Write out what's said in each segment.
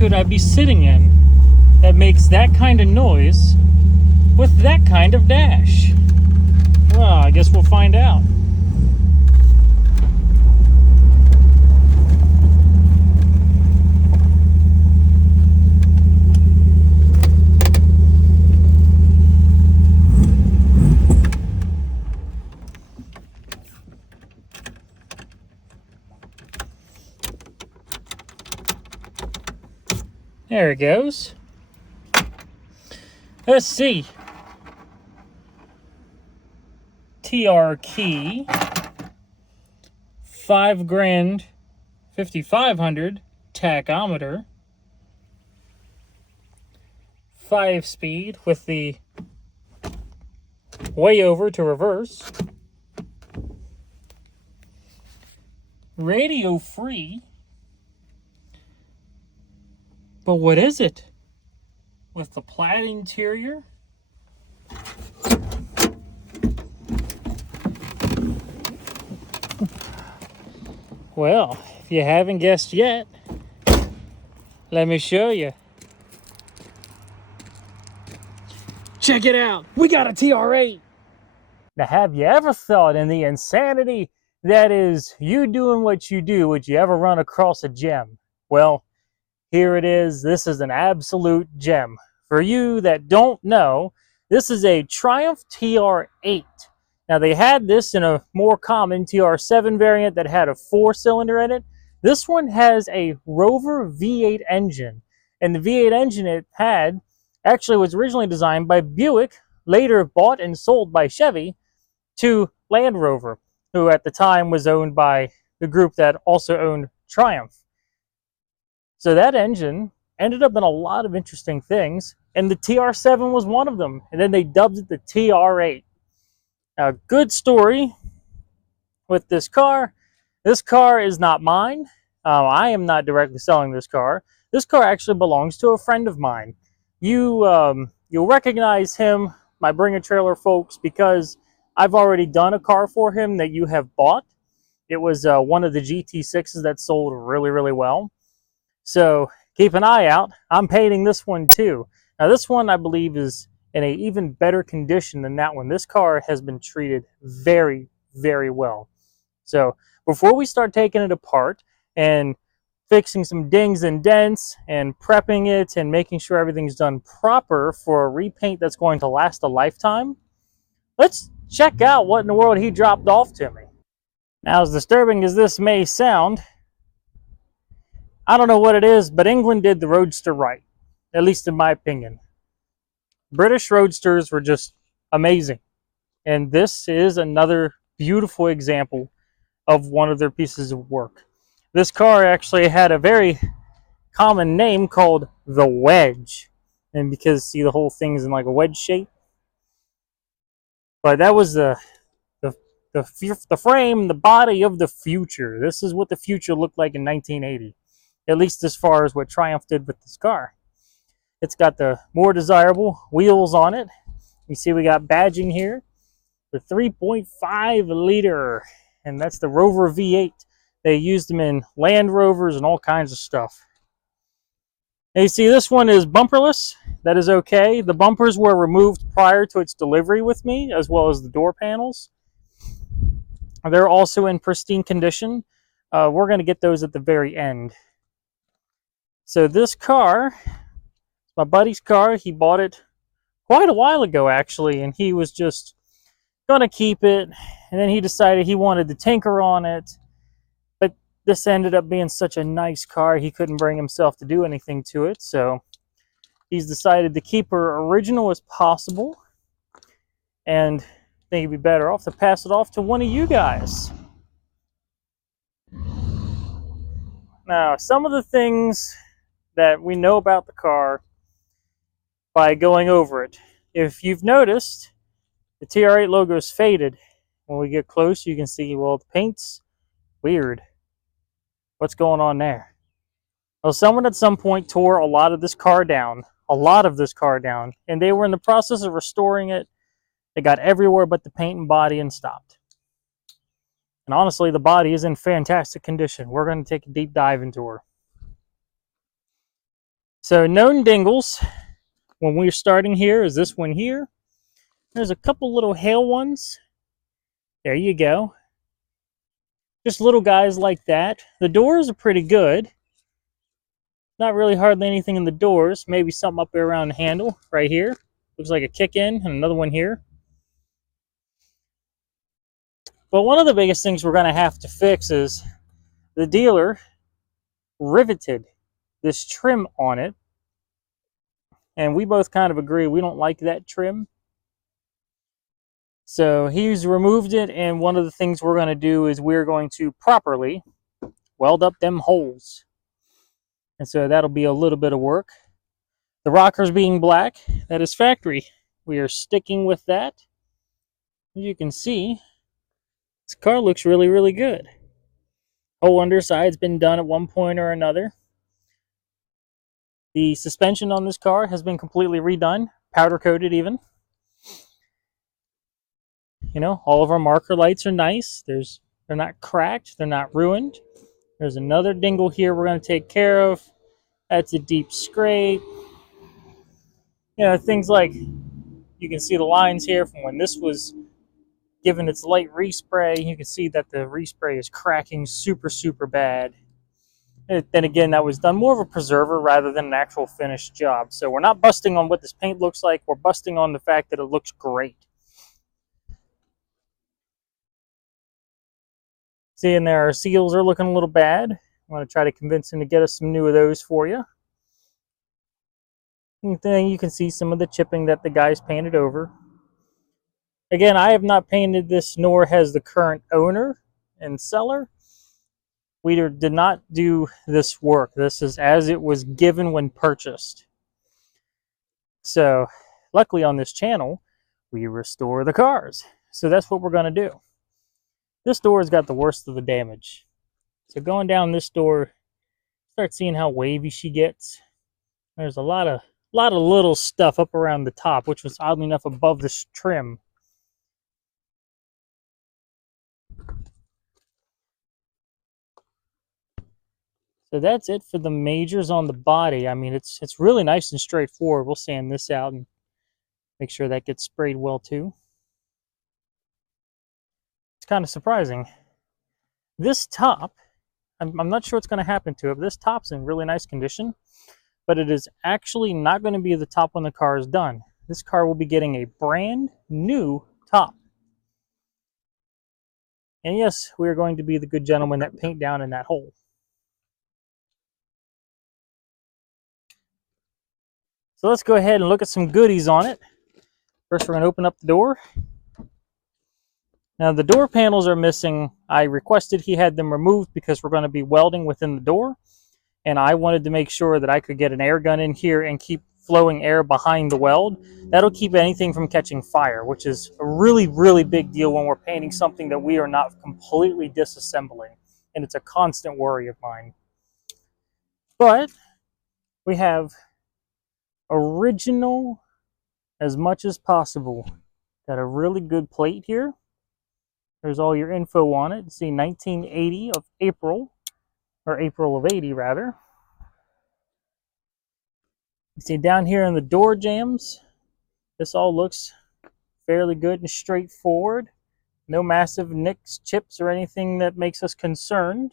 could I be sitting in that makes that kind of noise with that kind of dash? Well, I guess we'll find out. There it goes. Let's see. TR key. 5 grand 5500 tachometer. 5-speed with the way over to reverse. Radio free. But what is it? With the plaid interior? Well, if you haven't guessed yet, let me show you. Check it out. We got a TR8. Now, have you ever thought in the insanity that is you doing what you do, would you ever run across a gem? Well, here it is. This is an absolute gem. For you that don't know, this is a Triumph TR8. Now, they had this in a more common TR7 variant that had a 4-cylinder in it. This one has a Rover V8 engine. And the V8 engine it had actually was originally designed by Buick, later bought and sold by Chevy to Land Rover, who at the time was owned by the group that also owned Triumph. So that engine ended up in a lot of interesting things, and the TR7 was one of them. And then they dubbed it the TR8. Now, good story with this car. This car is not mine. I am not directly selling this car. This car actually belongs to a friend of mine. You'll recognize him, my Bring a Trailer folks, because I've already done a car for him that you have bought. It was one of the GT6s that sold really, really well. So keep an eye out. I'm painting this one too. Now this one I believe is in an even better condition than that one. This car has been treated very, very well. So before we start taking it apart and fixing some dings and dents and prepping it and making sure everything's done proper for a repaint that's going to last a lifetime, let's check out what in the world he dropped off to me. Now, as disturbing as this may sound, I don't know what it is, but England did the Roadster right, at least in my opinion. British Roadsters were just amazing. And this is another beautiful example of one of their pieces of work. This car actually had a very common name called the Wedge. And because, see, the whole thing's in like a wedge shape. But that was the frame, the body of the future. This is what the future looked like in 1980. At least as far as what Triumph did with this car. It's got the more desirable wheels on it. You see we got badging here. The 3.5 liter. And that's the Rover V8. They used them in Land Rovers and all kinds of stuff. Now you see this one is bumperless. That is okay. The bumpers were removed prior to its delivery with me, as well as the door panels. They're also in pristine condition. We're going to get those at the very end. So this car, my buddy's car, he bought it quite a while ago actually, and he was just going to keep it, and then he decided he wanted to tinker on it, but this ended up being such a nice car he couldn't bring himself to do anything to it, so he's decided to keep her original as possible, and I think it'd be better off to pass it off to one of you guys. Now, some of the things that we know about the car by going over it. If you've noticed, the TR8 logo is faded. When we get close, you can see, well, the paint's weird. What's going on there? Well, someone at some point tore a lot of this car down, and they were in the process of restoring it. They got everywhere but the paint and body and stopped. And honestly, the body is in fantastic condition. We're going to take a deep dive into her. So known dingles when we're starting here is this one here. There's a couple little hail ones. There you go. Just little guys like that. The doors are pretty good. Not really hardly anything in the doors. Maybe something up there around the handle right here. Looks like a kick in, and another one here. But one of the biggest things we're going to have to fix is the dealer riveted this trim on it. And we both kind of agree we don't like that trim. So he's removed it, and one of the things we're going to do is we're going to properly weld up them holes. And so that'll be a little bit of work. The rockers being black, that is factory. We are sticking with that. As you can see, this car looks really, really good. Whole underside's been done at one point or another. The suspension on this car has been completely redone, powder coated even. You know, all of our marker lights are nice. They're not cracked, they're not ruined. There's another dingle here we're going to take care of. That's a deep scrape. You know, things like you can see the lines here from when this was given its light respray. You can see that the respray is cracking super, super bad. And then again, that was done more of a preserver rather than an actual finished job. So we're not busting on what this paint looks like. We're busting on the fact that it looks great. Seeing there, our seals are looking a little bad. I'm going to try to convince him to get us some new of those for you. And then you can see some of the chipping that the guys painted over. Again, I have not painted this, nor has the current owner and seller. We did not do this work. This is as it was given when purchased. So, luckily on this channel, we restore the cars. So that's what we're going to do. This door has got the worst of the damage. So going down this door, start seeing how wavy she gets. There's a lot of little stuff up around the top, which was oddly enough above this trim. So that's it for the majors on the body. I mean, it's really nice and straightforward. We'll sand this out and make sure that gets sprayed well too. It's kind of surprising. This top, I'm not sure what's going to happen to it, but this top's in really nice condition, but it is actually not going to be the top when the car is done. This car will be getting a brand new top. And yes, we are going to be the good gentlemen that paint down in that hole. So let's go ahead and look at some goodies on it. First, we're going to open up the door. Now, the door panels are missing. I requested he had them removed because we're going to be welding within the door. And I wanted to make sure that I could get an air gun in here and keep flowing air behind the weld. That'll keep anything from catching fire, which is a really, really big deal when we're painting something that we are not completely disassembling. And it's a constant worry of mine. But we have original as much as possible. Got a really good plate here. There's all your info on it. You see 1980 of April, or April of 80 rather. You see down here in the door jambs, this all looks fairly good and straightforward. No massive nicks, chips, or anything that makes us concerned.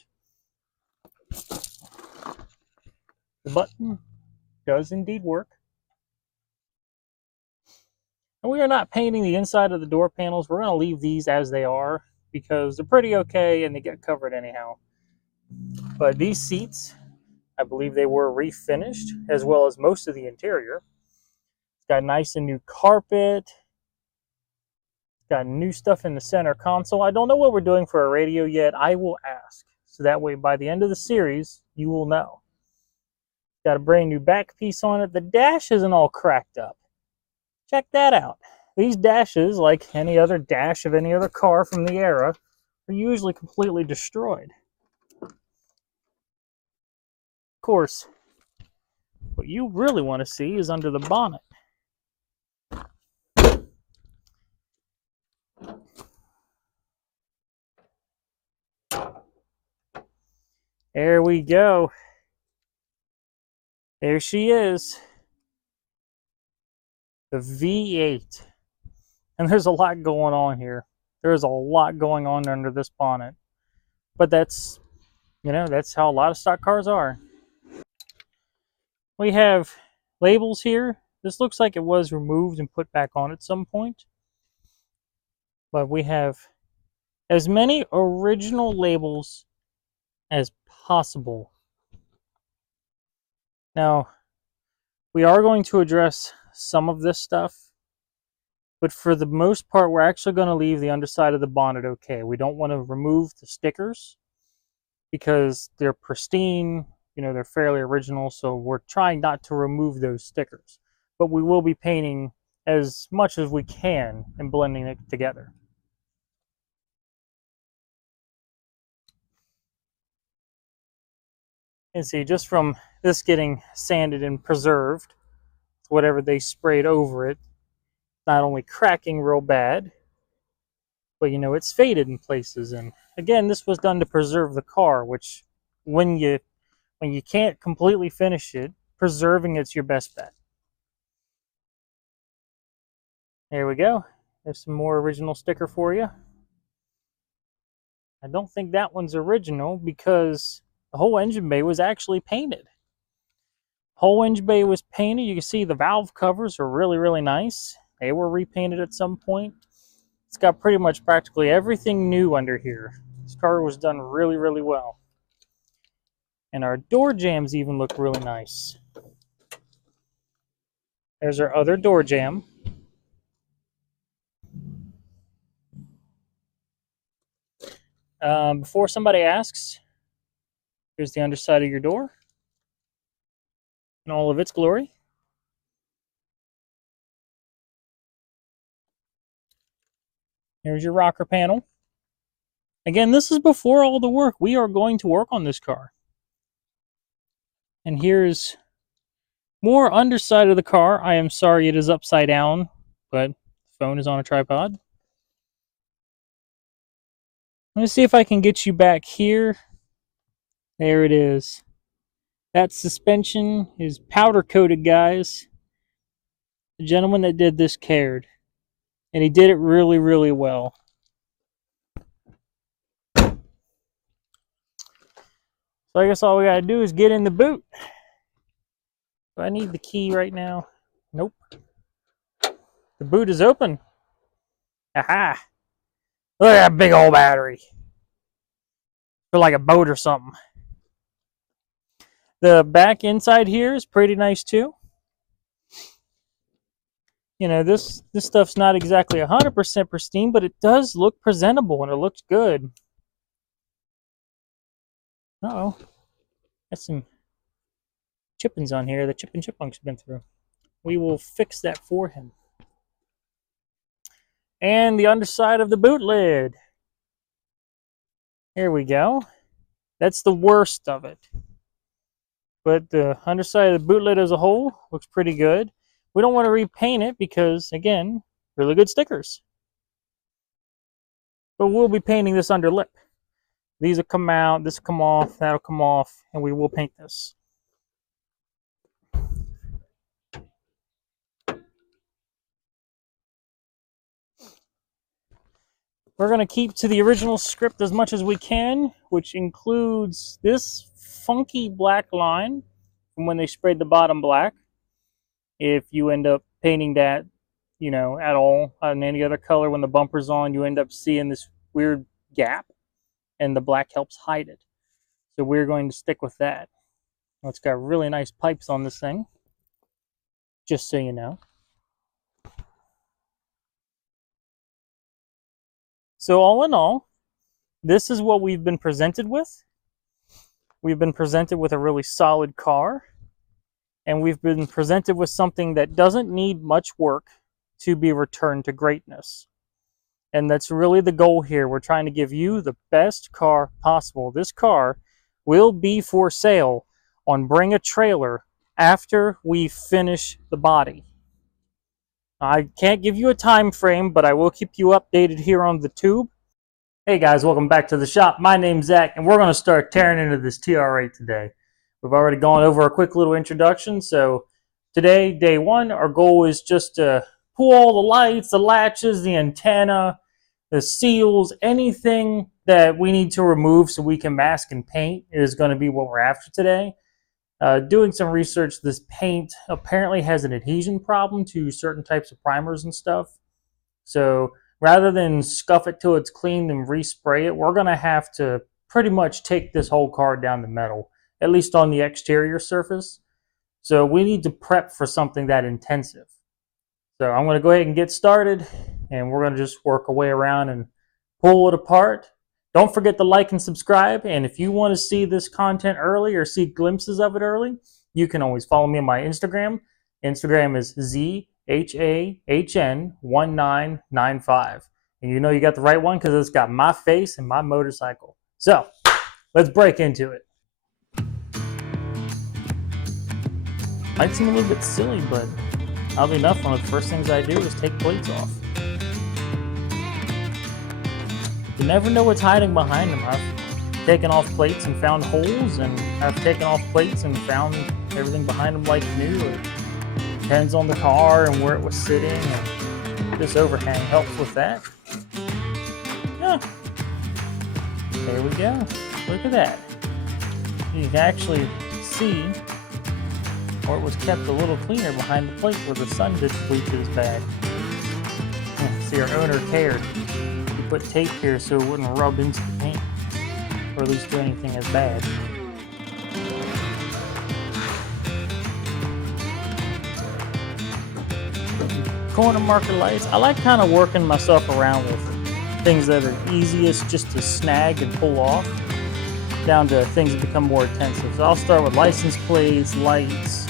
The button does indeed work. And we are not painting the inside of the door panels. We're going to leave these as they are because they're pretty okay and they get covered anyhow. But these seats, I believe they were refinished, as well as most of the interior. It's got nice and new carpet. It's got new stuff in the center console. I don't know what we're doing for a radio yet. I will ask. So that way, by the end of the series, you will know. Got a brand new back piece on it. The dash isn't all cracked up. Check that out. These dashes, like any other dash of any other car from the era, are usually completely destroyed. Of course, what you really want to see is under the bonnet. There we go. There she is, the V8. And there's a lot going on here. There's a lot going on under this bonnet. But that's, that's how a lot of stock cars are. We have labels here. This looks like it was removed and put back on at some point. But we have as many original labels as possible. Now, we are going to address some of this stuff, but for the most part, we're actually going to leave the underside of the bonnet okay. We don't want to remove the stickers because they're pristine, they're fairly original, so we're trying not to remove those stickers. But we will be painting as much as we can and blending it together. And see, just from this getting sanded and preserved, whatever they sprayed over it, not only cracking real bad, but it's faded in places. And again, this was done to preserve the car, which when you can't completely finish it, preserving it's your best bet. There we go. There's some more original sticker for you. I don't think that one's original because the whole engine bay was actually painted. Whole engine bay was painted. You can see the valve covers are really, really nice. They were repainted at some point. It's got pretty much practically everything new under here. This car was done really, really well. And our door jambs even look really nice. There's our other door jamb. Before somebody asks, here's the underside of your door in all of its glory. Here's your rocker panel. Again, this is before all the work. We are going to work on this car. And here's more underside of the car. I am sorry it is upside down, but the phone is on a tripod. Let me see if I can get you back here. There it is. That suspension is powder coated, guys. The gentleman that did this cared. And he did it really, really well. So I guess all we gotta do is get in the boot. Do I need the key right now? Nope. The boot is open. Aha! Look at that big old battery. Feel like a boat or something. The back inside here is pretty nice too. This stuff's not exactly 100% pristine, but it does look presentable and it looks good. Uh-oh. Got some chippings on here. The Chip and Chipmunk's been through. We will fix that for him. And the underside of the boot lid. Here we go. That's the worst of it. But the underside of the boot lid as a whole looks pretty good. We don't want to repaint it because, again, really good stickers. But we'll be painting this under lip. These will come out, this will come off, that'll come off, and we will paint this. We're going to keep to the original script as much as we can, which includes this funky black line from when they sprayed the bottom black. If you end up painting that, at all on any other color when the bumper's on, you end up seeing this weird gap, and the black helps hide it. So we're going to stick with that. It's got really nice pipes on this thing, just so you know. So all in all, this is what we've been presented with. We've been presented with a really solid car, and we've been presented with something that doesn't need much work to be returned to greatness. And that's really the goal here. We're trying to give you the best car possible. This car will be for sale on Bring a Trailer after we finish the body. I can't give you a time frame, but I will keep you updated here on the tube. Hey guys, welcome back to the shop. My name's Zach, and we're going to start tearing into this TR8 today. We've already gone over a quick little introduction. So today, day one, our goal is just to pull all the lights, the latches, the antenna, the seals, anything that we need to remove so we can mask and paint is going to be what we're after today. Doing some research, this paint apparently has an adhesion problem to certain types of primers and stuff. So rather than scuff it till it's clean and respray it, we're going to have to pretty much take this whole car down to metal, at least on the exterior surface. So we need to prep for something that intensive. So I'm going to go ahead and get started, and we're going to just work our way around and pull it apart. Don't forget to like and subscribe, and if you want to see this content early or see glimpses of it early, you can always follow me on my Instagram. Instagram is ZHAHN1995. And you know you got the right one because it's got my face and my motorcycle. So let's break into it. Might seem a little bit silly, but oddly enough, one of the first things I do is take plates off. You never know what's hiding behind them. I've taken off plates and found holes, and I've taken off plates and found everything behind them like new. It depends on the car and where it was sitting, and this overhang helps with that. Yeah. There we go. Look at that. You can actually see where it was kept a little cleaner behind the plate where the sun didn't bleach as bad. See, our owner cared. He put tape here so it wouldn't rub into the paint, or at least do anything as bad. Corner marker lights. I like kind of working myself around with things that are easiest just to snag and pull off, down to things that become more intensive. So I'll start with license plates, lights,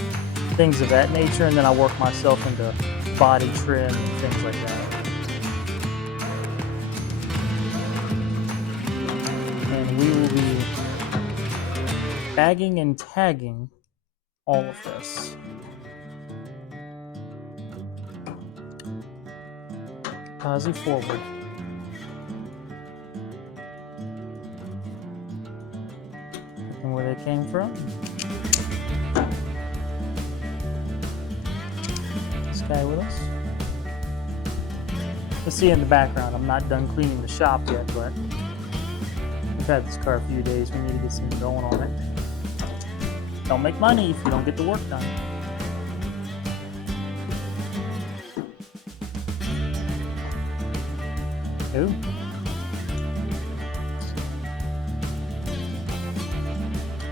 things of that nature, and then I'll work myself into body trim and things like that. And we will be bagging and tagging all of this. Posi forward. And where they came from. This guy with us. Let's see in the background. I'm not done cleaning the shop yet, but we've had this car a few days. We need to get something going on it. Don't make money if you don't get the work done. Ooh.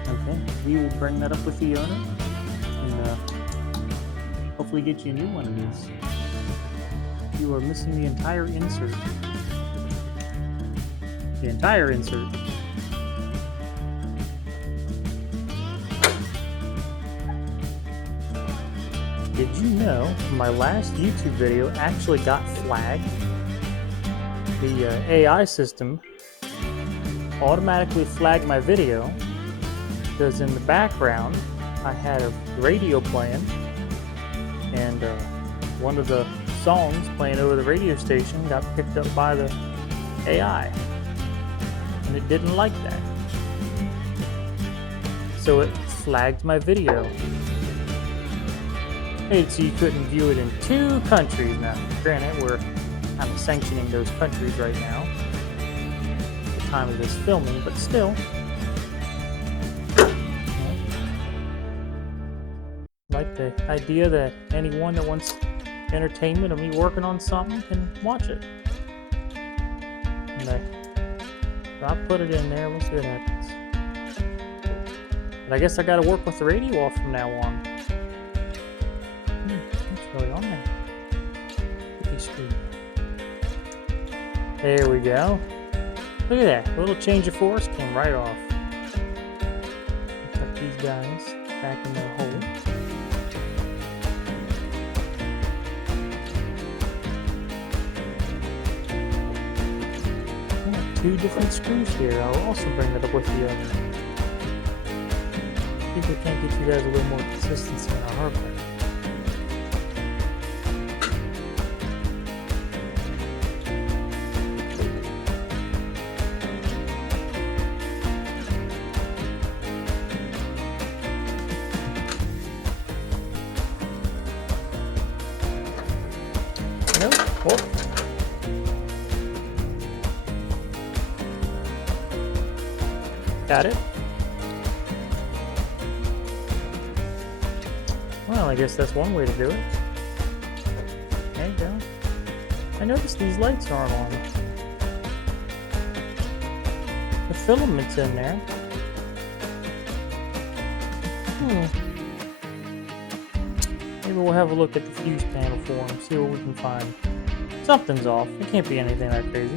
Okay, we will bring that up with the owner and hopefully get you a new one of these. You are missing the entire insert. The entire insert. Did you know my last YouTube video actually got flagged? The AI system automatically flagged my video because in the background I had a radio playing, and one of the songs playing over the radio station got picked up by the AI, and it didn't like that, so it flagged my video. Hey, so you couldn't view it in 2 countries now. Granted, we're kind of sanctioning those countries right now at the time of this filming, but still. Like the idea that anyone that wants entertainment of me working on something can watch it. And I'll put it in there, we'll see what happens. But I guess I gotta work with the radio off from now on. It's really on there. Screen. There we go. Look at that. A little change of force came right off. Tuck these guys back in their hole. 2 different screws here. I'll also bring that up with you. I think we can get you guys a little more consistency in our hardware. Nope. Oh. Got it. Well, I guess that's one way to do it. There you go. I noticed these lights aren't on. The filament's in there. Maybe we'll have a look at the fuse panel for them, see what we can find. Something's off. It can't be anything that crazy.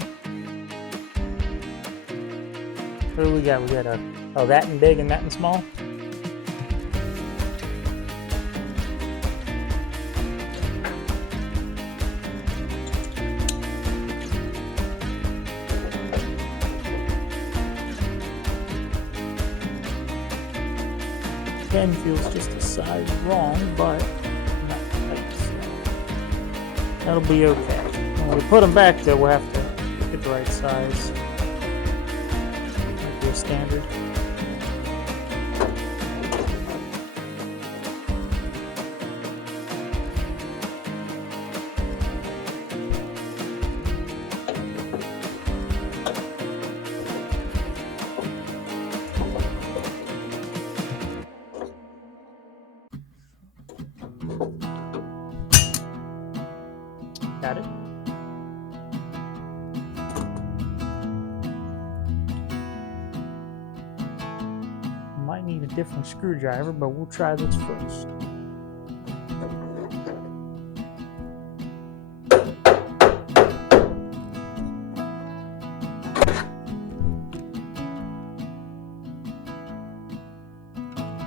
What do we got? We got that and big and that and small. Pen feels just a size wrong, but not quite, so that'll be okay. When we put them back there, we'll have to get the right size. Might be a standard. Got it. Might need a different screwdriver, but we'll try this first.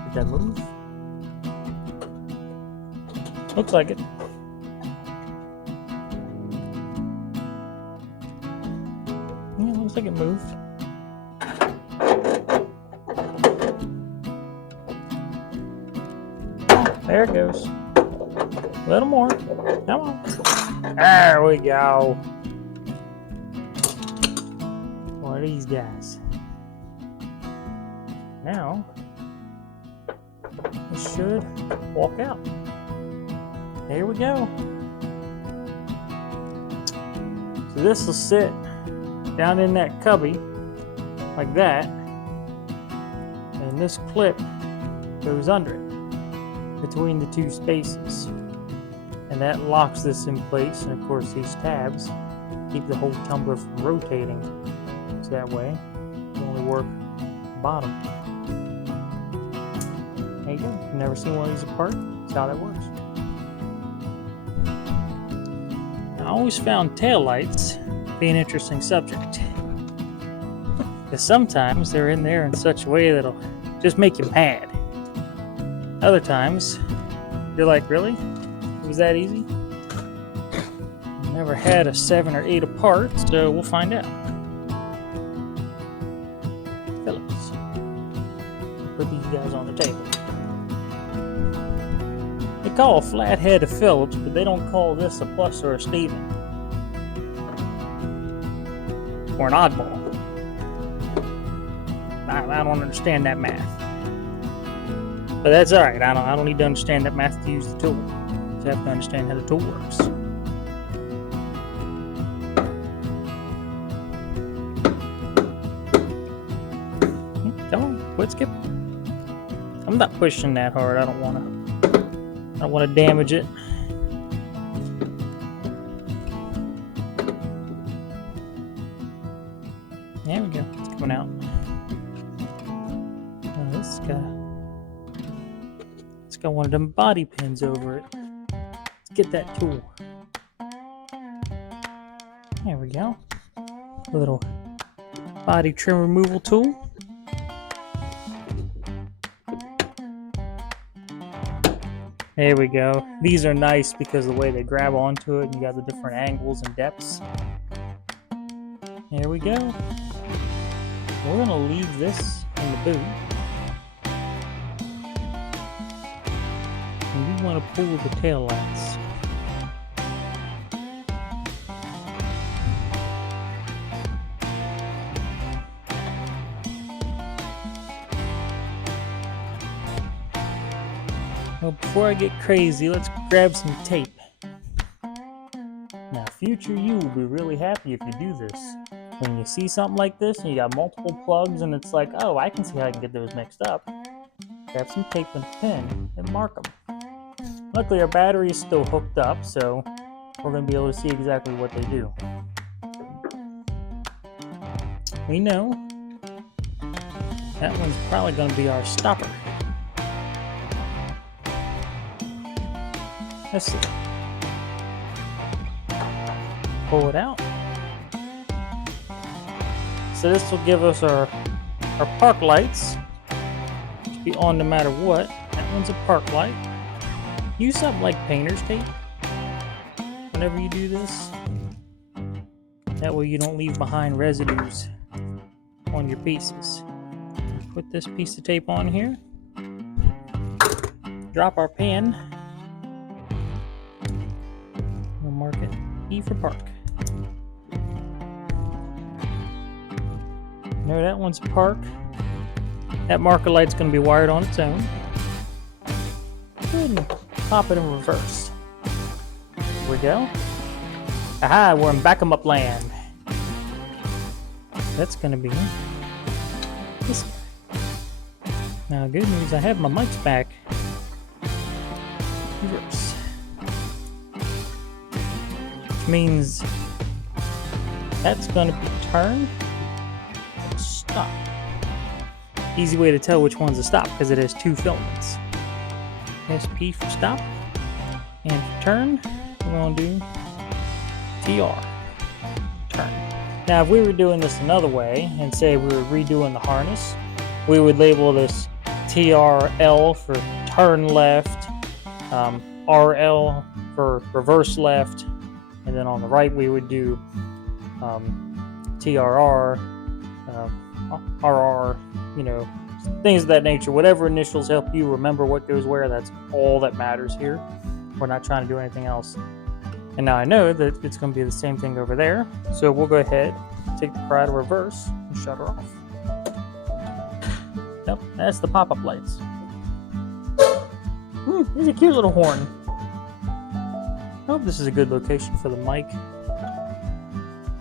Did that move? Looks like it. Yeah, looks like it moved. Oh, there it goes. A little more. Come on. There we go. One of these guys. Now, it should walk out. There we go. So this will sit down in that cubby like that, and this clip goes under it between the two spaces, and that locks this in place. And of course these tabs keep the whole tumbler from rotating, so that way you only work the bottom. There you go. You've never seen one of these apart. That's how that works. I always found taillights be an interesting subject, because sometimes they're in there in such a way that'll just make you mad. Other times you're like, really? It was that easy? Never had a 7 or 8 apart, so we'll find out. Phillips. Put these guys on the table. They call a flathead a Phillips, but they don't call this a plus or a Steven. Or an oddball. I don't understand that math. But that's alright. I don't need to understand that math to use the tool. I have to understand how the tool works. Come on, quit skipping. I'm not pushing that hard. I don't want to damage it. There we go. It's coming out. Now this got one of them body pins over it. Let's get that tool. There we go. A little body trim removal tool. There we go. These are nice because of the way they grab onto it, and you got the different angles and depths. There we go. We're going to leave this in the boot. And we want to pull the tail lights. Well, before I get crazy, let's grab some tape. future you will be really happy if you do this. When you see something like this and you got multiple plugs and it's like, oh, I can see how I can get those mixed up. Grab some tape and a pen and mark them. Luckily our battery is still hooked up, so we're going to be able to see exactly what they do. We know that one's probably going to be our stopper. Let's see. Pull it out. So this will give us our park lights. Should be on no matter what. That one's a park light. Use something like painter's tape whenever you do this. That way you don't leave behind residues on your pieces. Put this piece of tape on here. Drop our pen. We'll mark it E for park. There, that one's park. That marker light's going to be wired on its own. Go ahead and pop it in reverse. Here we go. Aha, we're in back-em-up land. That's going to be this guy. Now, good news, I have my mics back. Reverse. Which means that's going to be turned. Stop. Easy way to tell which one's a stop because it has two filaments. SP for stop, and for turn, we're going to do TR, turn. Now if we were doing this another way, and say we were redoing the harness, we would label this TRL for turn left, RL for reverse left, and then on the right we would do TRR, RR, you know, things of that nature. Whatever initials help you remember what goes where, that's all that matters here. We're not trying to do anything else. And now I know that it's going to be the same thing over there, so we'll go ahead, take the car out of reverse, and shut her off. Yep, that's the pop-up lights. There's a cute little horn. I hope this is a good location for the mic.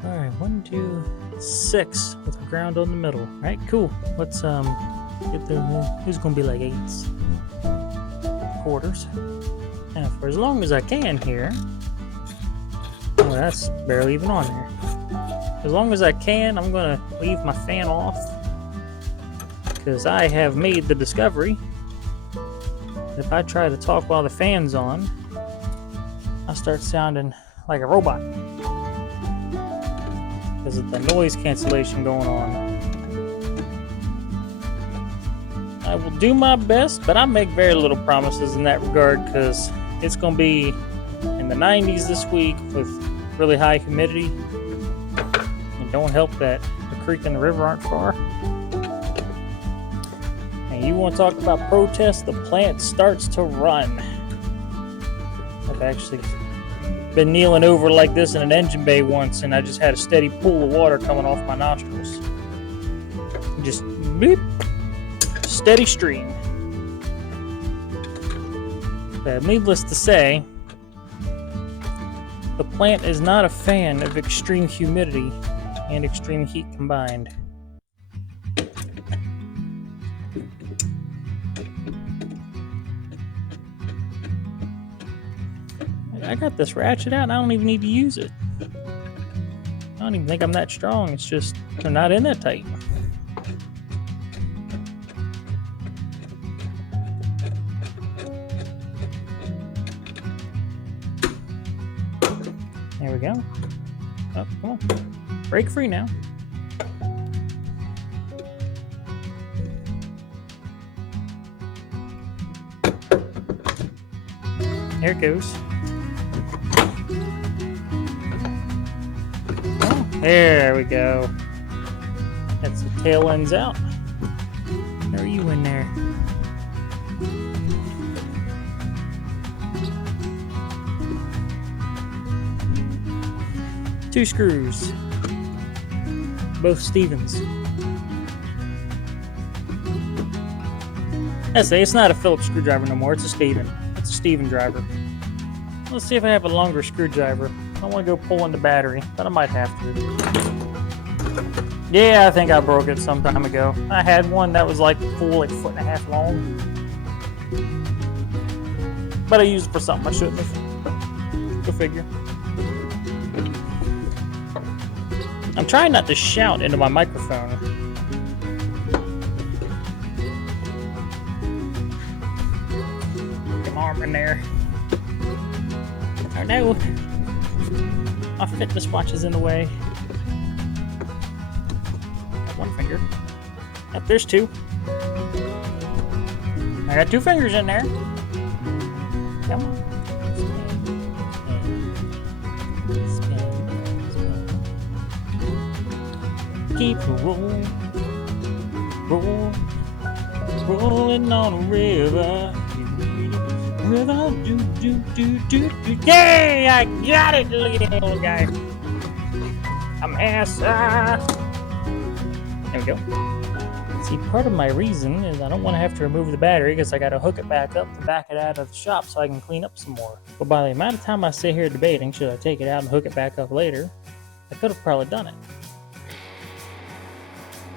Alright, 1, 2, 6 with the ground on the middle. Alright, cool. Let's get the, these gonna be like 8s. Quarters. Now for as long as I can here. Oh, that's barely even on there. As long as I can, I'm gonna leave my fan off. Because I have made the discovery that if I try to talk while the fan's on, I start sounding like a robot. Because of the noise cancellation going on. I will do my best, but I make very little promises in that regard because it's going to be in the 90s this week with really high humidity. And don't help that the creek and the river aren't far. And you want to talk about protest, the plant starts to run. I've actually been kneeling over like this in an engine bay once, and I just had a steady pool of water coming off my nostrils. Just beep, steady stream. But needless to say, the plant is not a fan of extreme humidity and extreme heat combined. I got this ratchet out and I don't even need to use it. I don't even think I'm that strong. It's just they're not in that tight. There we go. Oh, come on. Break free now. There it goes. There we go. That's the tail ends out. How are you in there? Two screws. Both Stevens. I say it's not a Phillips screwdriver no more. It's a Steven. It's a Steven driver. Let's see if I have a longer screwdriver. I want to go pulling the battery, but I might have to. Yeah, I think I broke it some time ago. I had one that was like full, like 1.5 feet long. But I used it for something I shouldn't have. Go figure. I'm trying not to shout into my microphone. Get my arm in there. Oh no! My fitness watch is in the way. Got one finger. Yep, there's two. I got 2 fingers in there. Come on. Keep rolling, rolling on a river. River, do. Yay! I got it, little guy. I'm Asa. There we go. See, part of my reason is I don't want to have to remove the battery because I got to hook it back up to back it out of the shop so I can clean up some more. But by the amount of time I sit here debating, should I take it out and hook it back up later, I could have probably done it.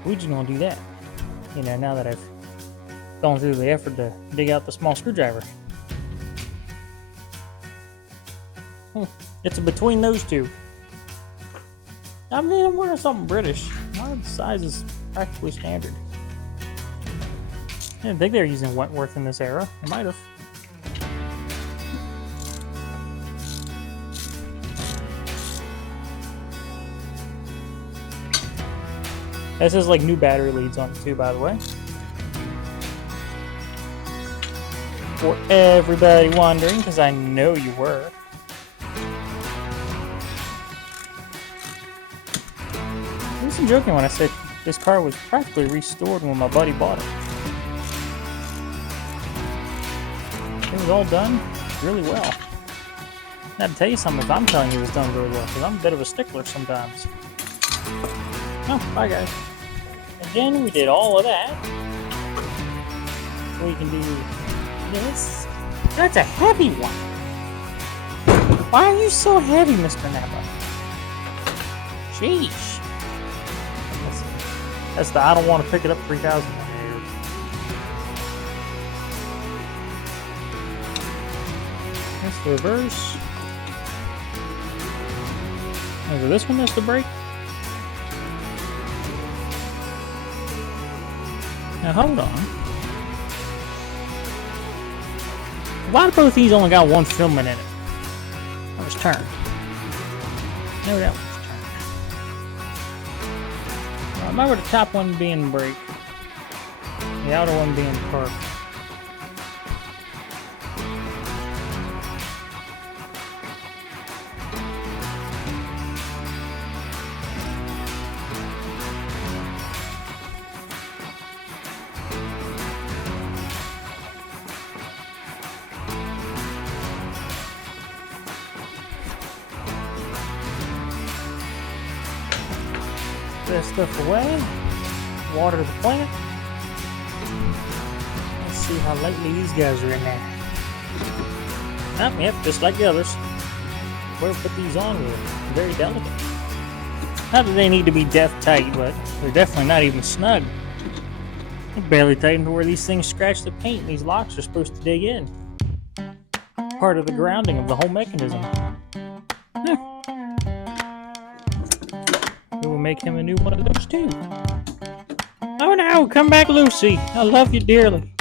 We're just gonna do that. You know, now that I've gone through the effort to dig out the small screwdriver. It's between those two. I mean, I'm wearing something British. My size is practically standard. I didn't think they were using Wentworth in this era. They might have. This has like new battery leads on it too, by the way. For everybody wondering, because I know you were. I wasn't joking when I said this car was practically restored when my buddy bought it. It was all done really well. I have to tell you something if I'm telling you it was done really well, because I'm a bit of a stickler sometimes. Oh, bye guys. Again, we did all of that. So we can do this. That's a heavy one. Why are you so heavy, Mr. Napa? Sheesh. That's the I don't want to pick it up 3000 one here. That's the reverse. Is it this one that's the brake? Now hold on. Why do both these only got one filament in it? That was turned. No, that one's turned. I remember the top one being brake. The outer one being park. That stuff away, water the plant. Let's see how lightly these guys are in there. Oh, yep, just like the others. Whoever put these on were very delicate. Not that they need to be death tight, but they're definitely not even snug. They're barely tightened to where these things scratch the paint and these locks are supposed to dig in. Part of the grounding of the whole mechanism. It will make him a new one of those too. Oh no, come back, Lucy. I love you dearly.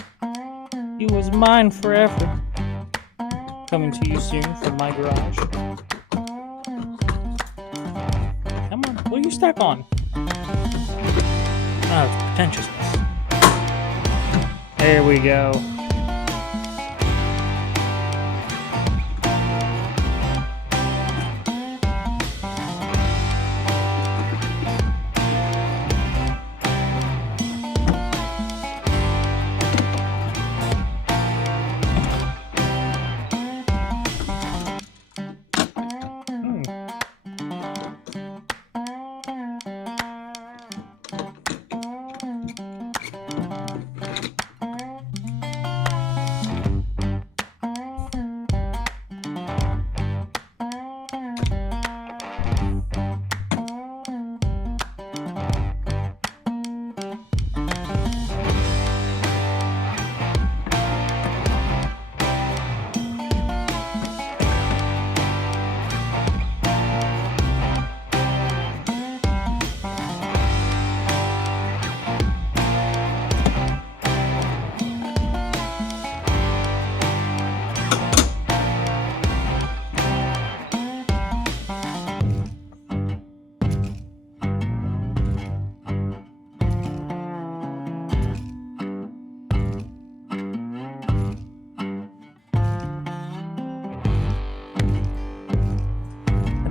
You was mine forever. Coming to you soon from my garage. Come on, what are you stuck on? Oh, it's pretentiousness. There we go.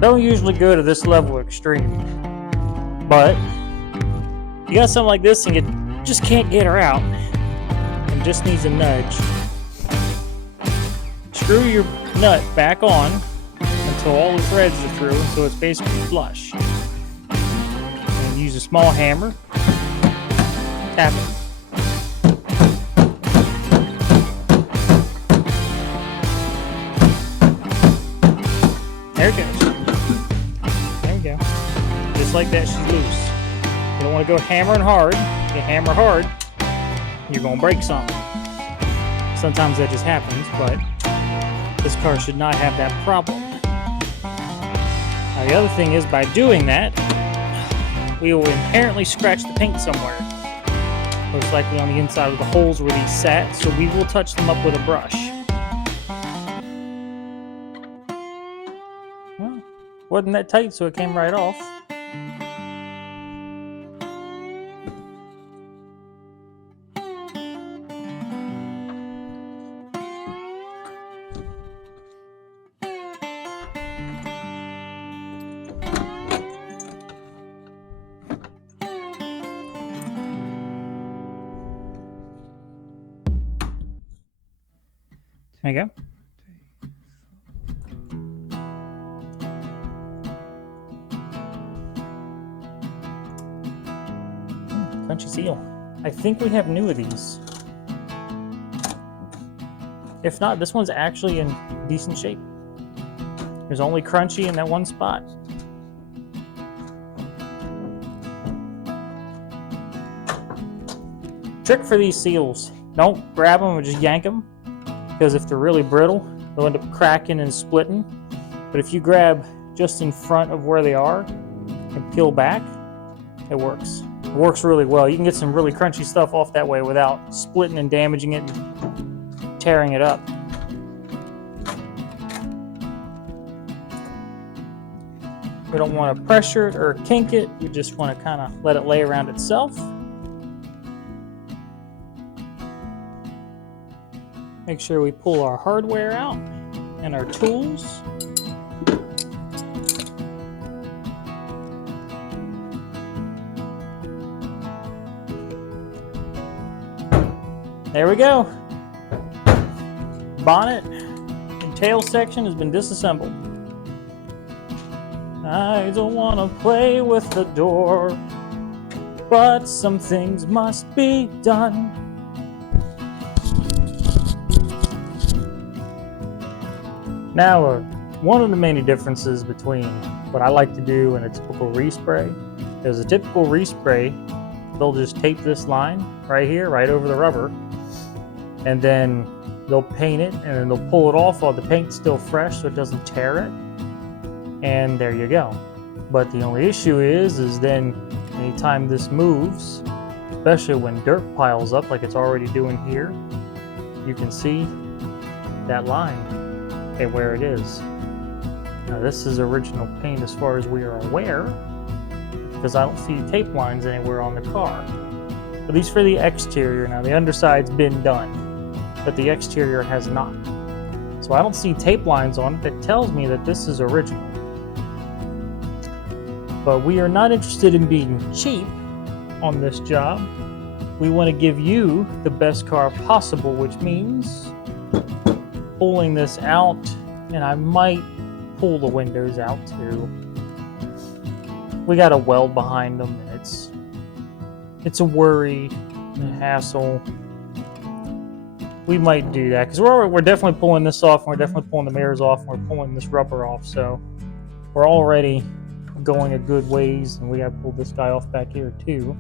Don't usually go to this level extreme, but you got something like this and you just can't get her out and just needs a nudge. Screw your nut back on until all the threads are through, so it's basically flush. And use a small hammer, tap it. There it goes. There we go. Just like that, she's loose. You don't want to go hammering hard. If you hammer hard, you're going to break something. Sometimes that just happens, but this car should not have that problem. Now the other thing is, by doing that, we will inherently scratch the paint somewhere. Most likely on the inside of the holes where these sat, so we will touch them up with a brush. Well, wasn't that tight, so it came right off. There you go. Crunchy seal. I think we have new of these. If not, this one's actually in decent shape. There's only crunchy in that one spot. Trick for these seals. Don't grab them or just yank them, because if they're really brittle, they'll end up cracking and splitting. But if you grab just in front of where they are and peel back, it works. It works really well. You can get some really crunchy stuff off that way without splitting and damaging it and tearing it up. We don't want to pressure it or kink it. We just want to kind of let it lay around itself. Make sure we pull our hardware out and our tools. There we go. Bonnet and tail section has been disassembled. I don't want to play with the door, but some things must be done. Now, one of the many differences between what I like to do and a typical respray is a typical respray, they'll just tape this line right here, right over the rubber, and then they'll paint it, and then they'll pull it off while the paint's still fresh so it doesn't tear it, and there you go. But the only issue is then anytime this moves, especially when dirt piles up like it's already doing here, you can see that line and where it is. Now this is original paint as far as we are aware, because I don't see tape lines anywhere on the car. At least for the exterior. Now the underside's been done, but the exterior has not. So I don't see tape lines on it that tells me that this is original. But we are not interested in being cheap on this job. We want to give you the best car possible, which means pulling this out, and I might pull the windows out too. We got a weld behind them, and it's a worry and a hassle. We might do that because we're definitely pulling this off, and we're definitely pulling the mirrors off, and we're pulling this rubber off, so we're already going a good ways, and we got to pull this guy off back here too.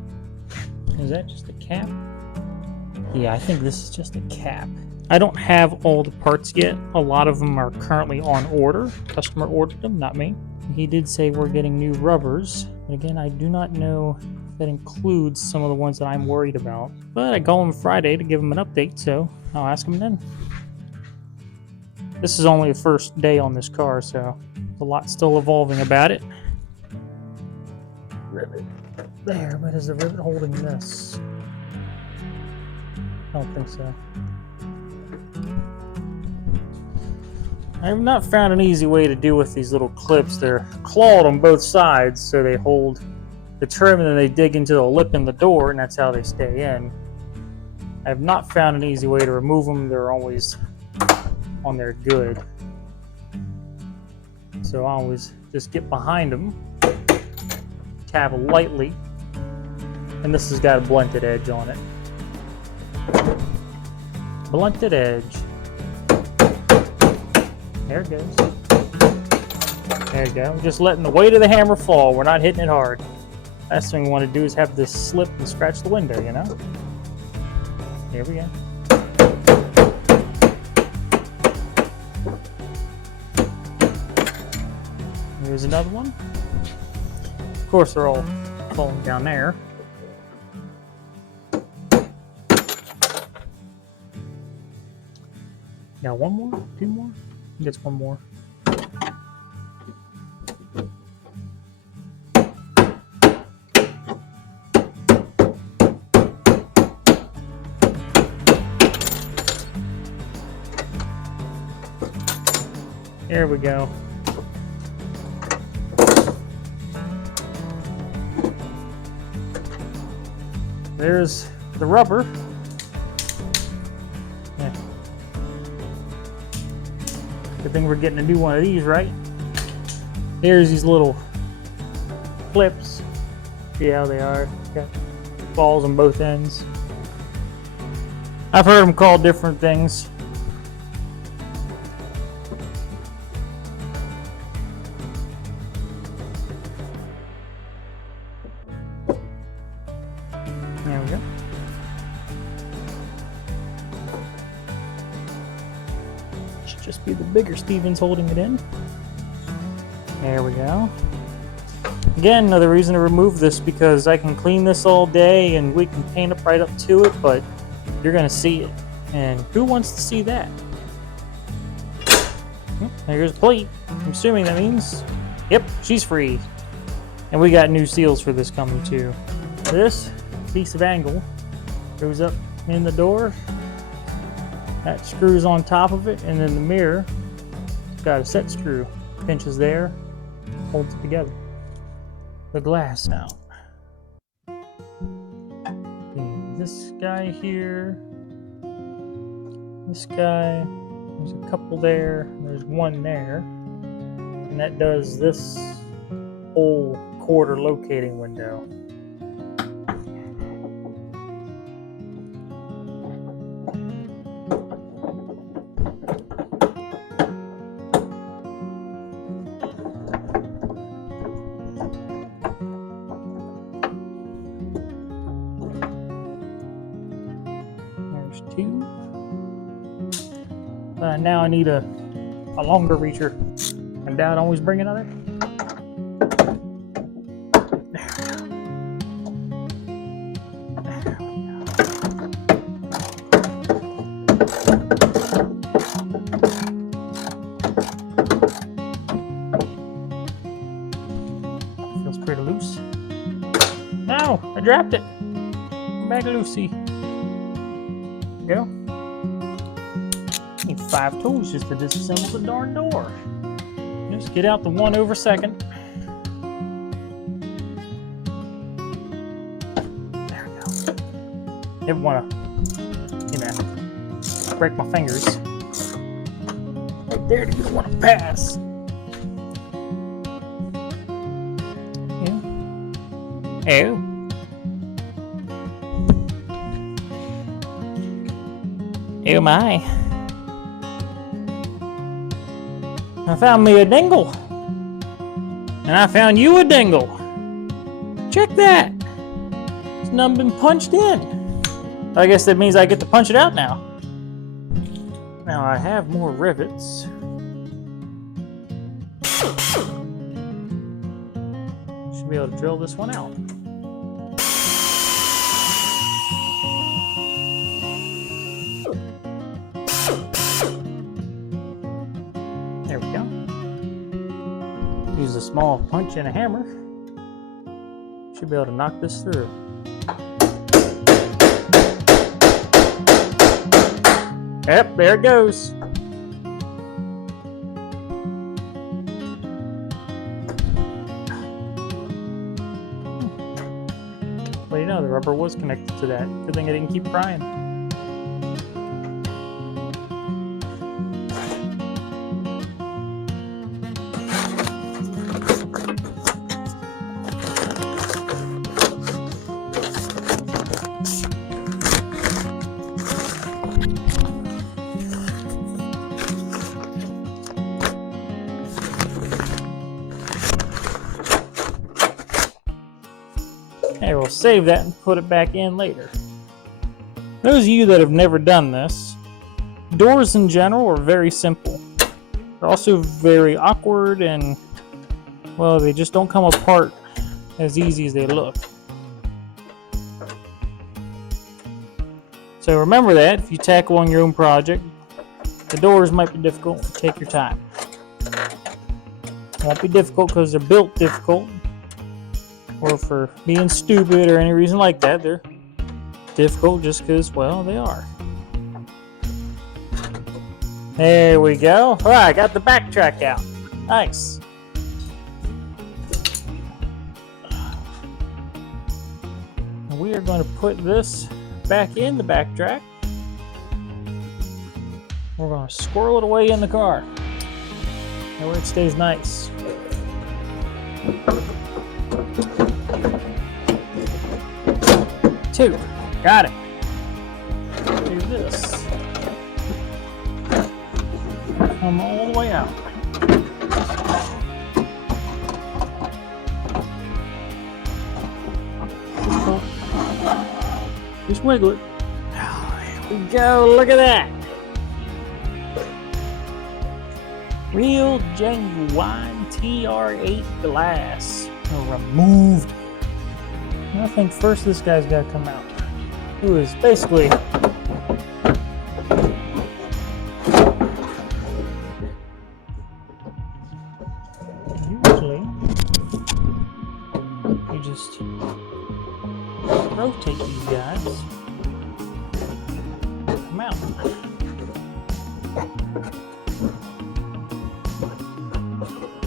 Is that just a cap? Yeah, I think this is just a cap. I don't have all the parts yet. A lot of them are currently on order. Customer ordered them, not me. He did say we're getting new rubbers, but again, I do not know if that includes some of the ones that I'm worried about. But I call him Friday to give him an update, so I'll ask him then. This is only the first day on this car, so there's a lot still evolving about it. Rivet there, but is the rivet holding this? I don't think so. I have not found an easy way to deal with these little clips. They're clawed on both sides, so they hold the trim and then they dig into the lip in the door, and that's how they stay in. I have not found an easy way to remove them. They're always on there good. So I always just get behind them, tap lightly, and this has got a blunted edge on it. Blunted edge. There it goes. There you go. Just letting the weight of the hammer fall. We're not hitting it hard. Last thing we want to do is have this slip and scratch the window, you know? Here we go. Here's another one. Of course, they're all falling down there. Now one more? Two more? I think it's one more. There we go. There's the rubber. Yeah. Good thing we're getting a new one of these, right? Here's these little clips. See how they are? Got balls on both ends. I've heard them called different things. There we go. Should just be the bigger Stevens holding it in. There we go. Again, another reason to remove this, because I can clean this all day and we can paint up right up to it, but you're going to see it. And who wants to see that? Here's a plate. I'm assuming that means, yep, she's free. And we got new seals for this coming too. This piece of angle goes up in the door. That screws on top of it, and then the mirror got a set screw. Pinches there, holds it together. The glass now. Okay, this guy here, this guy, there's a couple there, there's one there, and that does this whole quarter locating window. Two. Now I need a longer reacher. I doubt I always bring another. Feels pretty loose. No, I dropped it. Back loosey. Go. Need 5 tools just to disassemble the darn door. Just get out the 1/2. There we go. Didn't want to, you know, break my fingers. Right there, you don't want to pass. Yeah. Oh. Oh my. I found me a dingle. And I found you a dingle. Check that. It's none been punched in. I guess that means I get to punch it out now. Now I have more rivets. Should be able to drill this one out. There we go. Use a small punch and a hammer. Should be able to knock this through. Yep, there it goes. Well, you know, the rubber was connected to that. Good thing I didn't keep prying. Okay, we'll save that and put it back in later. Those of you that have never done this, doors in general are very simple. They're also very awkward and, well, they just don't come apart as easy as they look. So remember that if you tackle on your own project, the doors might be difficult. Take your time. It won't be difficult because they're built difficult, or for being stupid or any reason like that. They're difficult just because, well, they are. There we go. All right, I got the backtrack out. Nice. We are going to put this back in the backtrack. We're going to squirrel it away in the car. That way it stays nice. Two. Got it. Do this. Come all the way out. Just wiggle it. There we go. Look at that. Real genuine TR8 glass. Removed. I think first this guy's got to come out. Who is basically usually you just rotate these guys. Come out.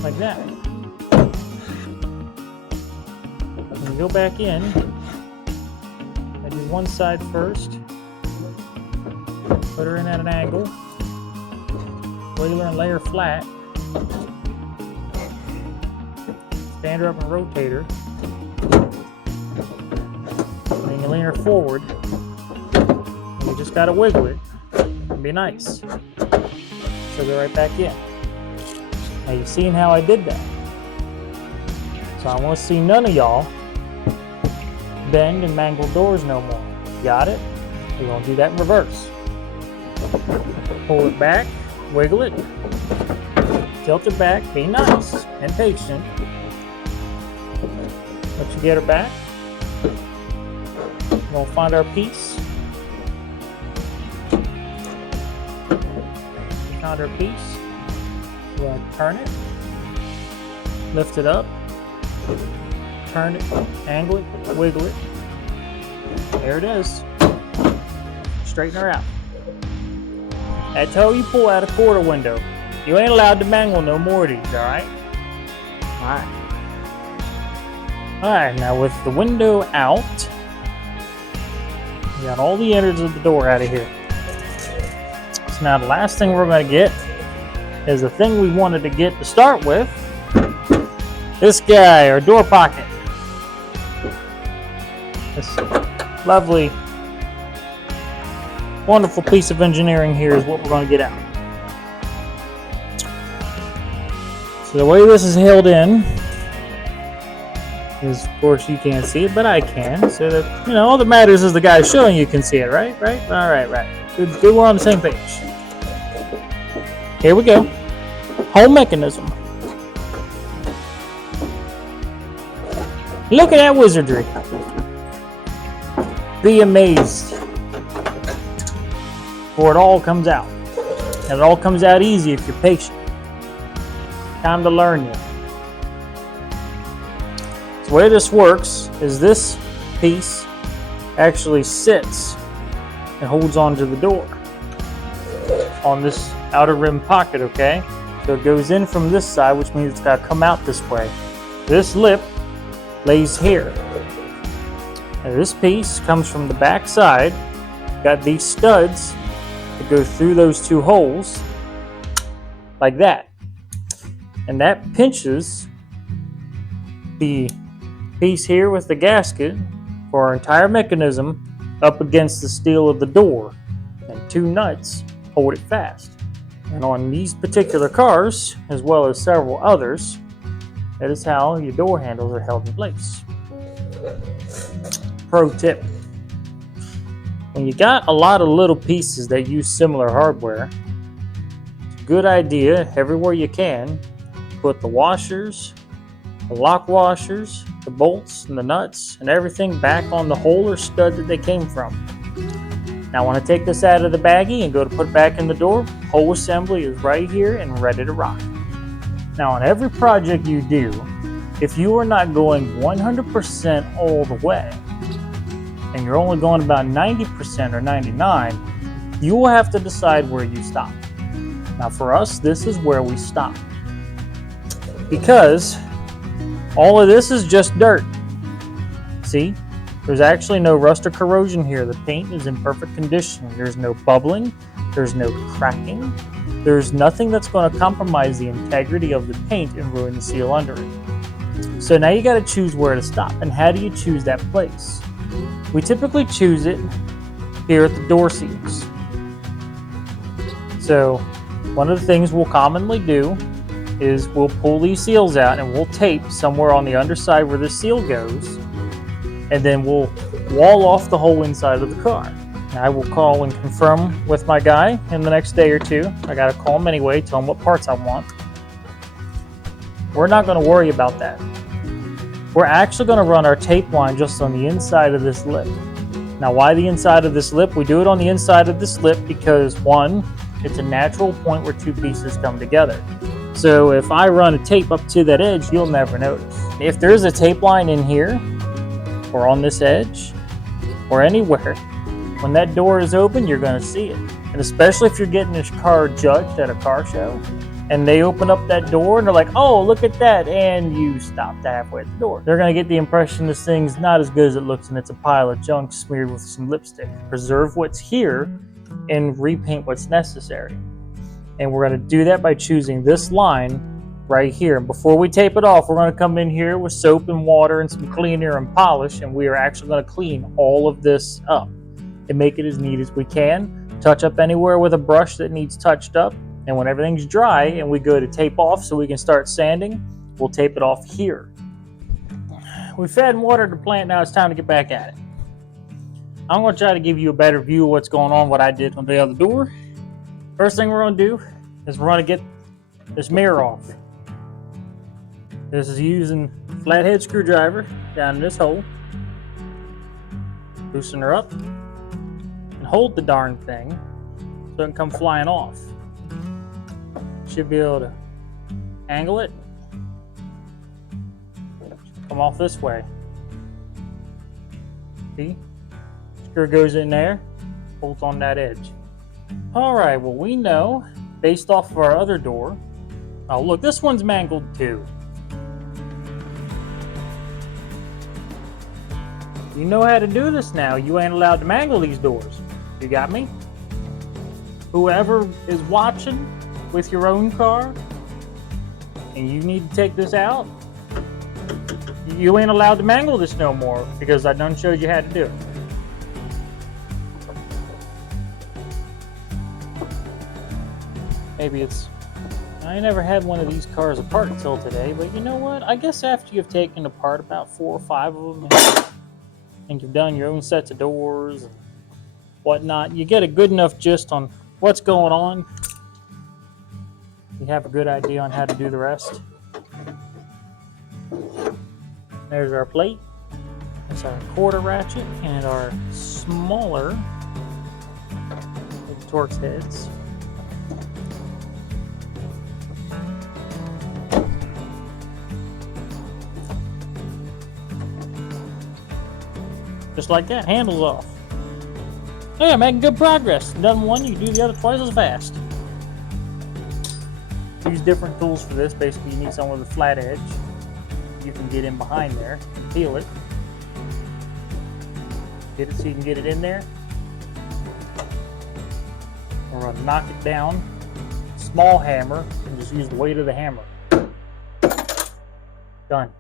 Like that. And go back in. I do one side first. Put her in at an angle. Wiggle her and lay her flat. Stand her up and rotate her. And then you lean her forward. And you just gotta wiggle it. And be nice. So go right back in. Now you've seen how I did that. So I want to see none of y'all bend and mangle doors no more. Got it? We're going to do that in reverse. Pull it back, wiggle it, tilt it back, be nice and patient. Let you get her back. We're going to find our piece. Found our piece. We're going to turn it, lift it up, turn it, angle it, wiggle it. There it is. Straighten her out. That's how you pull out a quarter window. You ain't allowed to mangle no more of these, alright? Alright. Alright, now with the window out, we got all the innards of the door out of here. So now the last thing we're going to get is the thing we wanted to get to start with. This guy, our door pocket. This lovely, wonderful piece of engineering here is what we're going to get out. So the way this is held in is, of course, you can't see it, but I can. So that, you know, all that matters is the guy showing you can see it, right? Right? All right, right. Good, we're on the same page. Here we go. Whole mechanism. Look at that wizardry. Be amazed. For it all comes out. And it all comes out easy if you're patient. Time to learn you. So the way this works is this piece actually sits and holds onto the door on this outer rim pocket, okay? So it goes in from this side, which means it's got to come out this way. This lip lays here. Now this piece comes from the back side. Got these studs that go through those two holes like that. And that pinches the piece here with the gasket for our entire mechanism up against the steel of the door. And two nuts hold it fast. And on these particular cars, as well as several others, that is how your door handles are held in place. Pro tip. When you got a lot of little pieces that use similar hardware, it's a good idea, everywhere you can, put the washers, the lock washers, the bolts, and the nuts, and everything back on the hole or stud that they came from. Now when I take this out of the baggie and go to put it back in the door, whole assembly is right here and ready to rock. Now on every project you do, if you are not going 100% all the way, and you're only going about 90% or 99%, you will have to decide where you stop. Now for us, this is where we stop. Because all of this is just dirt. See? There's actually no rust or corrosion here. The paint is in perfect condition. There's no bubbling. There's no cracking. There's nothing that's going to compromise the integrity of the paint and ruin the seal under it. So now you got to choose where to stop. And how do you choose that place? We typically choose it here at the door seals. So one of the things we'll commonly do is we'll pull these seals out and we'll tape somewhere on the underside where the seal goes, and then we'll wall off the whole inside of the car. And I will call and confirm with my guy in the next day or two. I gotta call him anyway, tell him what parts I want. We're not gonna worry about that. We're actually gonna run our tape line just on the inside of this lip. Now why the inside of this lip? We do it on the inside of this lip because one, it's a natural point where two pieces come together. So if I run a tape up to that edge, you'll never notice. If there's a tape line in here, or on this edge, or anywhere, when that door is open, you're gonna see it. And especially if you're getting this car judged at a car show, and they open up that door and they're like, oh, look at that, and you stopped halfway at the door. They're gonna get the impression this thing's not as good as it looks and it's a pile of junk smeared with some lipstick. Preserve what's here and repaint what's necessary. And we're gonna do that by choosing this line right here. And before we tape it off, we're gonna come in here with soap and water and some cleaner and polish, and we are actually gonna clean all of this up and make it as neat as we can. Touch up anywhere with a brush that needs touched up. And when everything's dry and we go to tape off so we can start sanding, we'll tape it off here. We've fed and watered the plant, now it's time to get back at it. I'm gonna try to give you a better view of what's going on, what I did on the other door. First thing we're gonna do is we're gonna get this mirror off. This is using flathead screwdriver down in this hole. Loosen her up and hold the darn thing so it can come flying off. Should be able to angle it. Come off this way. See? Screw goes in there, bolts on that edge. Alright, well we know, based off of our other door, oh look, this one's mangled too. You know how to do this now. You ain't allowed to mangle these doors. You got me? Whoever is watching with your own car and you need to take this out, you ain't allowed to mangle this no more because I done showed you how to do it. Maybe it's, I never had one of these cars apart until today, but you know what? I guess after you've taken apart about 4 or 5 of them and you've done your own sets of doors and whatnot, you get a good enough gist on what's going on. You have a good idea on how to do the rest. There's our plate. That's our quarter ratchet and our smaller Torx heads. Just like that, handles off. Oh yeah, making good progress. Done one, you do the other twice as fast. Use different tools for this. Basically, you need someone with a flat edge. You can get in behind there and peel it. Get it so you can get it in there. We're going to knock it down. Small hammer, and just use the weight of the hammer. Done.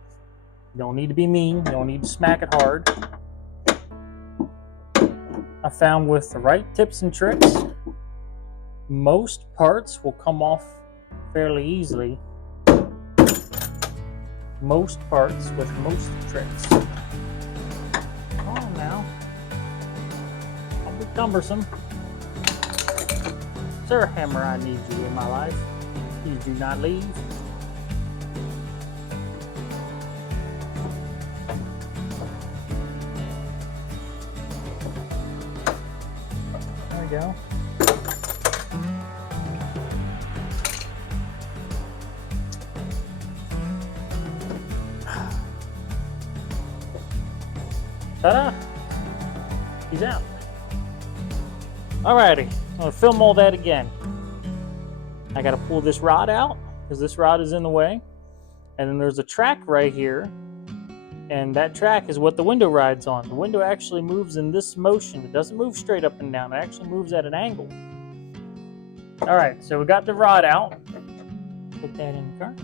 You don't need to be mean. You don't need to smack it hard. I found with the right tips and tricks, most parts will come off fairly easily. Most parts with most tricks. Come on now. Don't be cumbersome. Sir Hammer, I need you in my life. Please do not leave. There we go. Ta-da! He's out. Alrighty, I'm gonna film all that again. I gotta pull this rod out because this rod is in the way. And then there's a track right here. And that track is what the window rides on. The window actually moves in this motion. It doesn't move straight up and down. It actually moves at an angle. Alright, so we got the rod out. Put that in the car.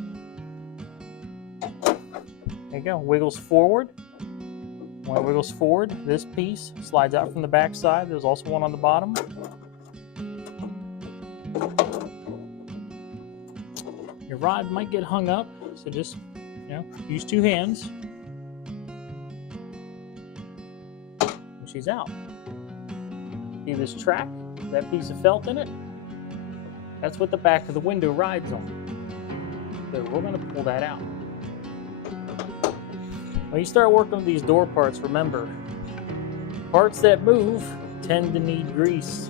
There you go. Wiggles forward. When it wiggles forward, this piece slides out from the back side. There's also one on the bottom. Your rod might get hung up, so just, use two hands. And she's out. See this track? That piece of felt in it? That's what the back of the window rides on. So we're going to pull that out. When you start working with these door parts, remember, parts that move tend to need grease.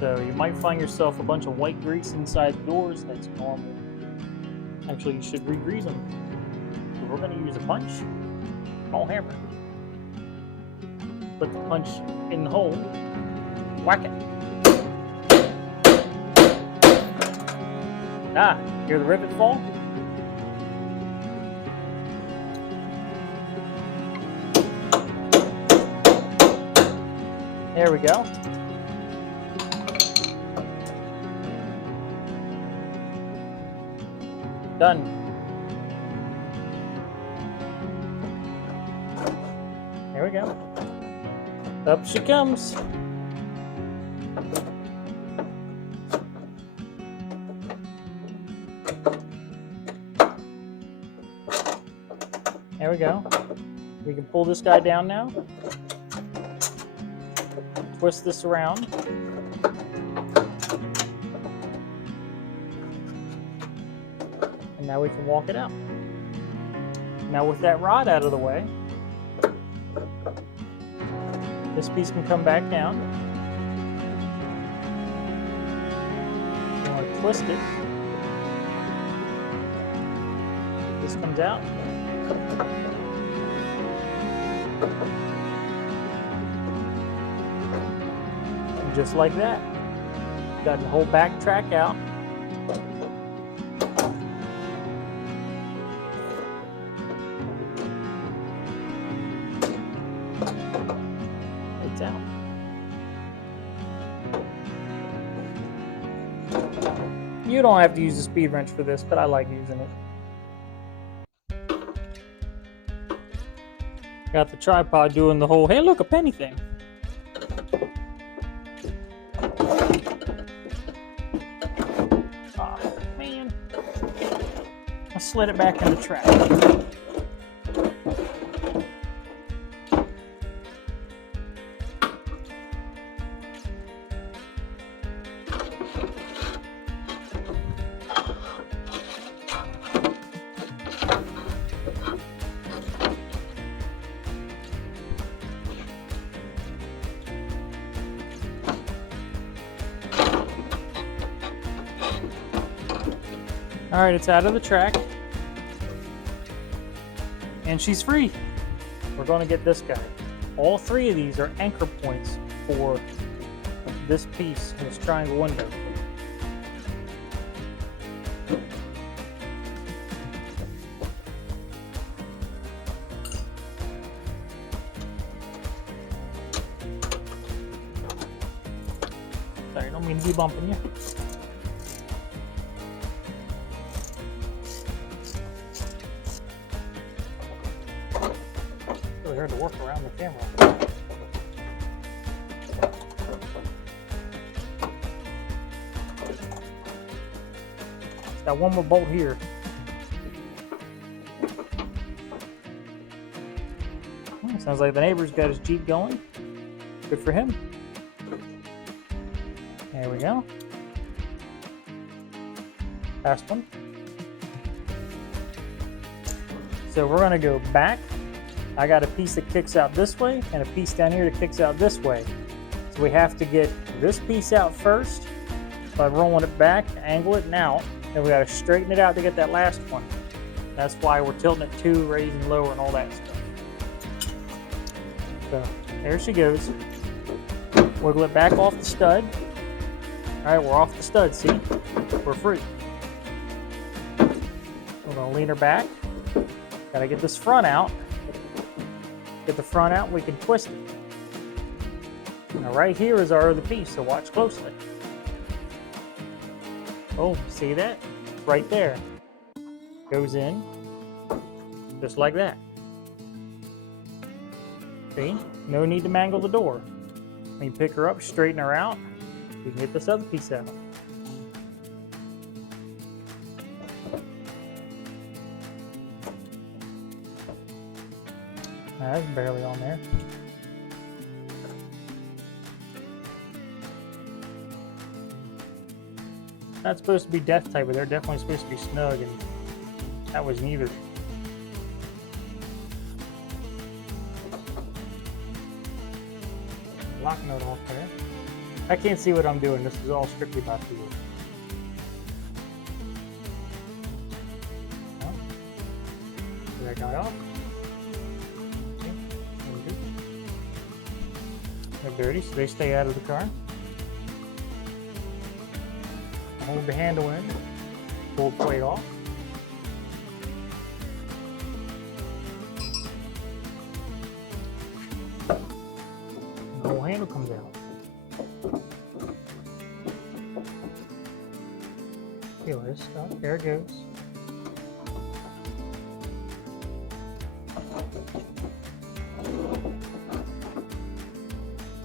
So you might find yourself a bunch of white grease inside the doors. That's normal. Actually, you should re-grease them. So we're going to use a punch, small hammer. Put the punch in the hole, whack it. Ah, hear the rivet fall? There we go. Done. There we go. Up she comes. There we go. We can pull this guy down now. Twist this around. And now we can walk it out. Now with that rod out of the way, this piece can come back down. You want to twist it. This comes out. And just like that, got the whole back track out. It's out. You don't have to use a speed wrench for this, but I like using it. Got the tripod doing the whole, hey look, a penny thing. Aw, man. I slid it back in the track. All right, it's out of the track, and she's free. We're going to get this guy. All three of these are anchor points for this piece, this triangle window. Sorry, I don't mean to be bumping you. Really hard to work around the camera. Got one more bolt here. Sounds like the neighbor's got his Jeep going. Good for him. There we go. Last one. So we're gonna go back. I got a piece that kicks out this way and a piece down here that kicks out this way. So we have to get this piece out first by rolling it back, angle it, and out. Then we got to straighten it out to get that last one. That's why we're tilting it to, raising, lower, and all that stuff. So there she goes. Wiggle it back off the stud. All right, we're off the stud, see? We're free. We're gonna lean her back. Gotta get this front out. Get the front out, we can twist it. Now right here is our other piece, so watch closely. Oh, see that? Right there. Goes in, just like that. See? No need to mangle the door. When you pick her up, straighten her out, you can get this other piece out. That's barely on there. Not supposed to be death type, but they're definitely supposed to be snug, and that was neither. Lock nut off there. I can't see what I'm doing. This is all strictly by feel. Oh. Get that guy off. Okay. They're dirty, so they stay out of the car. Hold the handle in, pull the plate off. The whole handle comes out. Feel this stuff, there it goes.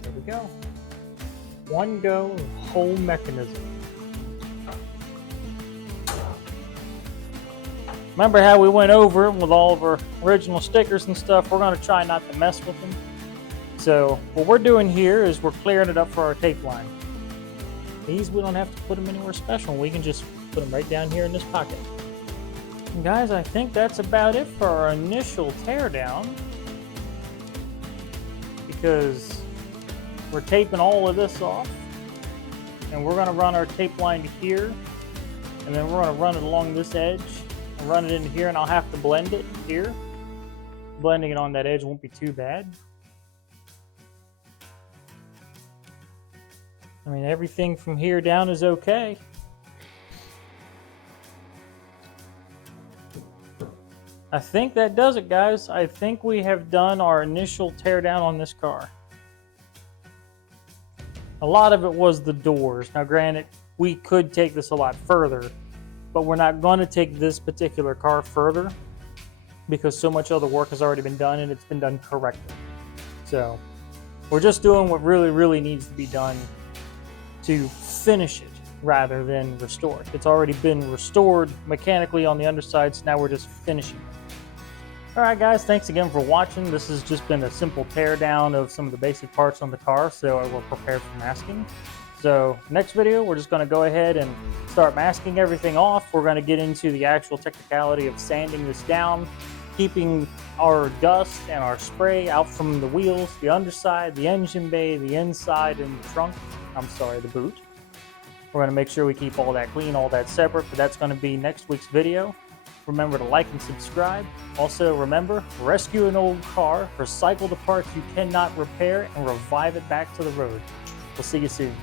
There we go. One go, whole mechanism. Remember how we went over it with all of our original stickers and stuff? We're going to try not to mess with them. So what we're doing here is we're clearing it up for our tape line. These we don't have to put them anywhere special. We can just put them right down here in this pocket. And guys, I think that's about it for our initial teardown. Because we're taping all of this off. And we're going to run our tape line to here. And then we're going to run it along this edge. Run it into here, and I'll have to blend it here. Blending it on that edge won't be too bad. I mean, everything from here down is okay. I think that does it, guys. I think we have done our initial teardown on this car. A lot of it was the doors. Now, granted, we could take this a lot further, but we're not going to take this particular car further because so much other work has already been done and it's been done correctly. So we're just doing what really needs to be done to finish it rather than restore it. It's already been restored mechanically on the underside, so now we're just finishing it. All right, guys, thanks again for watching. This has just been a simple teardown of some of the basic parts on the car, so we're prepared for masking. So next video, we're just going to go ahead and start masking everything off. We're going to get into the actual technicality of sanding this down, keeping our dust and our spray out from the wheels, the underside, the engine bay, the inside, and the trunk. I'm sorry, the boot. We're going to make sure we keep all that clean, all that separate, but that's going to be next week's video. Remember to like and subscribe. Also, remember, rescue an old car, recycle the parts you cannot repair, and revive it back to the road. We'll see you soon.